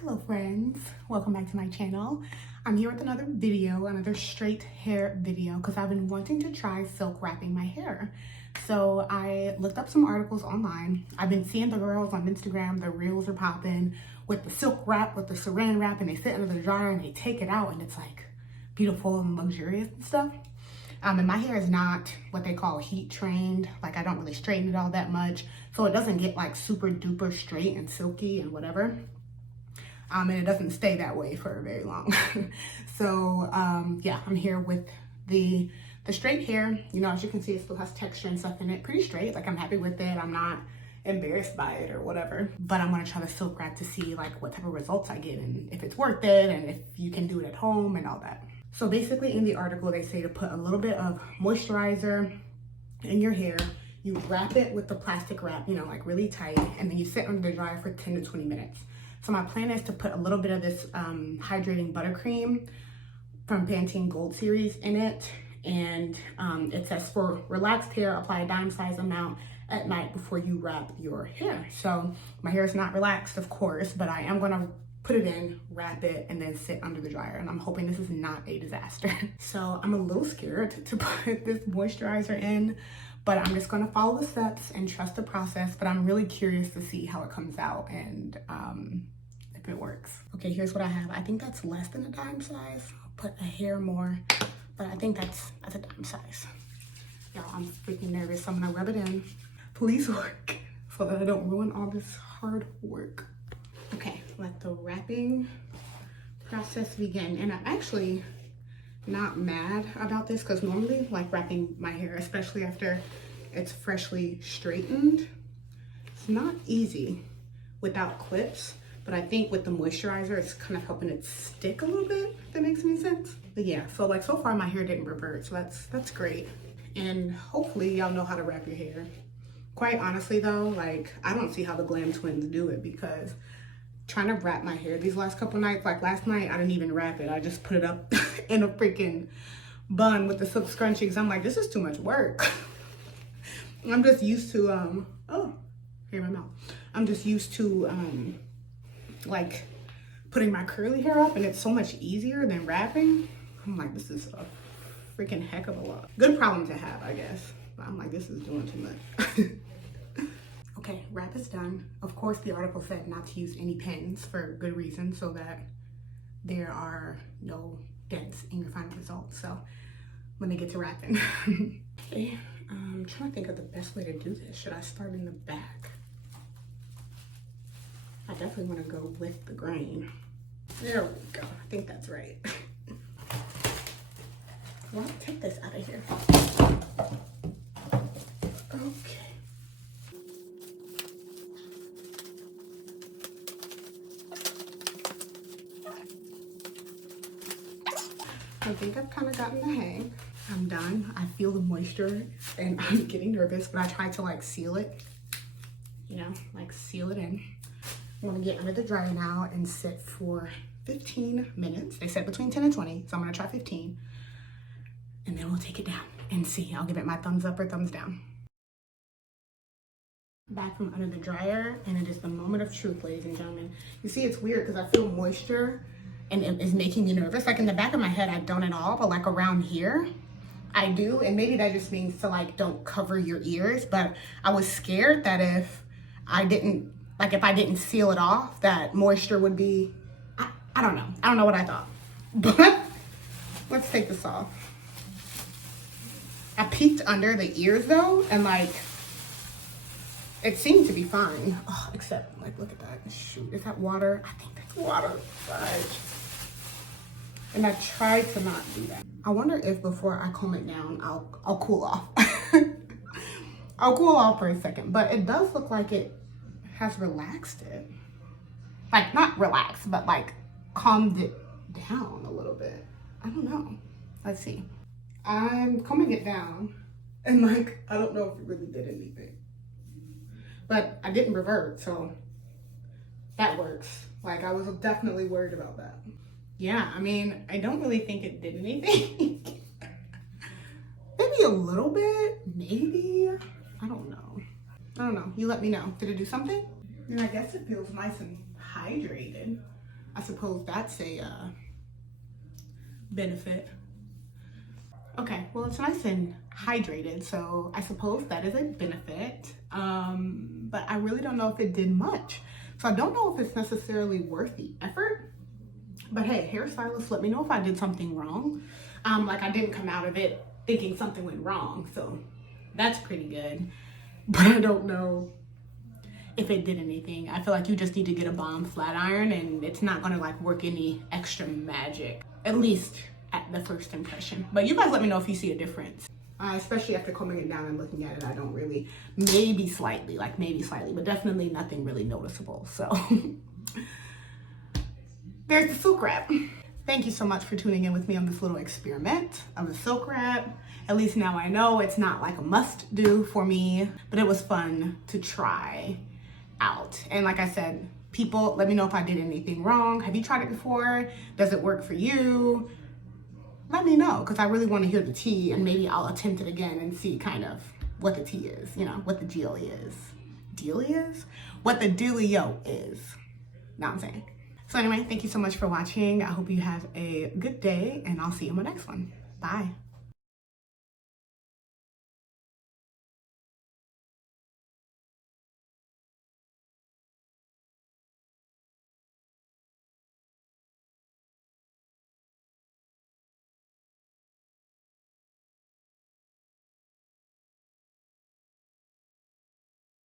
Hello friends, welcome back to my channel. I'm here with another video, another straight hair video, because I've been wanting to try silk wrapping my hair. So I looked up some articles online. I've been seeing the girls on Instagram, the reels are popping with the silk wrap, with the saran wrap, and they sit under the dryer and they take it out and it's like beautiful and luxurious and stuff. And my hair is not what they call heat trained. Like I don't really straighten it all that much. So it doesn't get like super duper straight and silky and whatever. And it doesn't stay that way for very long. So yeah, I'm here with the straight hair. You know, as you can see, it still has texture and stuff in it. Pretty straight, like I'm happy with it. I'm not embarrassed by it or whatever. But I'm gonna try the silk wrap to see like what type of results I get and if it's worth it and if you can do it at home and all that. So basically in the article, they say to put a little bit of moisturizer in your hair. You wrap it with the plastic wrap, you know, like really tight, and then you sit under the dryer for 10 to 20 minutes. So my plan is to put a little bit of this hydrating buttercream from Pantene Gold Series in it. And it says for relaxed hair, apply a dime size amount at night before you wrap your hair. So my hair is not relaxed, of course, but I am gonna put it in, wrap it, and then sit under the dryer. And I'm hoping this is not a disaster. So I'm a little scared to put this moisturizer in, but I'm just gonna follow the steps and trust the process. But I'm really curious to see how it comes out and if it works. Okay, here's what I have. I think that's less than a dime size. I'll put a hair more, but I think that's a dime size. Y'all, I'm freaking nervous. So I'm gonna rub it in. Please work so that I don't ruin all this hard work. Okay, let the wrapping process begin. And I'm actually not mad about this because normally like wrapping my hair, especially after it's freshly straightened, it's not easy without clips. But I think with the moisturizer, it's kind of helping it stick a little bit, if that makes any sense. But yeah, so like so far my hair didn't revert, so that's great. And hopefully y'all know how to wrap your hair. Quite honestly though, like I don't see how the Glam twins do it, because trying to wrap my hair these last couple nights, like last night, I didn't even wrap it. I just put it up in a freaking bun with the silk scrunchie, because I'm like, this is too much work. I'm just used to, oh, here in my mouth. I'm just used to, like putting my curly hair up, and it's so much easier than wrapping. I'm like, this is a freaking heck of a lot. Good problem to have, I guess. But I'm like, this is doing too much. Okay, wrap is done. Of course, the article said not to use any pins for good reason, so that there are no dents in your final result. So let me get to wrapping. Okay, I'm trying to think of the best way to do this. Should I start in the back? I definitely want to go with the grain. There we go. I think that's right. Well, take this out of here. Okay. I think I've kind of gotten the hang. I'm done. I feel the moisture and I'm getting nervous, but I tried to like seal it, you know, like seal it in. I'm gonna get under the dryer now and sit for 15 minutes. They said between 10 and 20, so I'm gonna try 15. And then we'll take it down and see. I'll give it my thumbs up or thumbs down. Back from under the dryer, and it is the moment of truth, ladies and gentlemen. You see, it's weird because I feel moisture and it is making me nervous. Like in the back of my head, I don't at all, but like around here, I do. And maybe that just means to like, don't cover your ears. But I was scared that if I didn't seal it off, that moisture would be, I don't know. I don't know what I thought. But let's take this off. I peeked under the ears though, and like, it seemed to be fine. Oh, except like, look at that. Shoot, is that water? I think that's water. Fudge. And I tried to not do that. I wonder if before I comb it down, I'll cool off. I'll cool off for a second, but it does look like it has relaxed it. Like not relaxed, but like calmed it down a little bit. I don't know. Let's see. I'm combing it down and like, I don't know if it really did anything. But I didn't revert, so that works. Like I was definitely worried about that. Yeah, I mean, I don't really think it did anything. Maybe a little bit, maybe. I don't know. You let me know. Did it do something? And I guess it feels nice and hydrated. I suppose that's a benefit. Okay, well, it's nice and hydrated, so I suppose that is a benefit. But I really don't know if it did much. So I don't know if it's necessarily worth the effort. But hey, hairstylist, let me know if I did something wrong. Like I didn't come out of it thinking something went wrong, so that's pretty good. But I don't know if it did anything. I feel like you just need to get a bomb flat iron and it's not gonna like work any extra magic, at least at the first impression. But you guys let me know if you see a difference. Especially after combing it down and looking at it, I don't really, maybe slightly, but definitely nothing really noticeable. So there's the silk wrap. Thank you so much for tuning in with me on this little experiment of the silk wrap. At least now I know it's not like a must do for me, but it was fun to try out. And like I said, people, let me know if I did anything wrong. Have you tried it before? Does it work for you? Let me know, because I really want to hear the tea, and maybe I'll attempt it again and see kind of what the tea is, you know, what the deal is. What the dealio is. Know what I'm saying? So anyway, thank you so much for watching. I hope you have a good day, and I'll see you in my next one. Bye.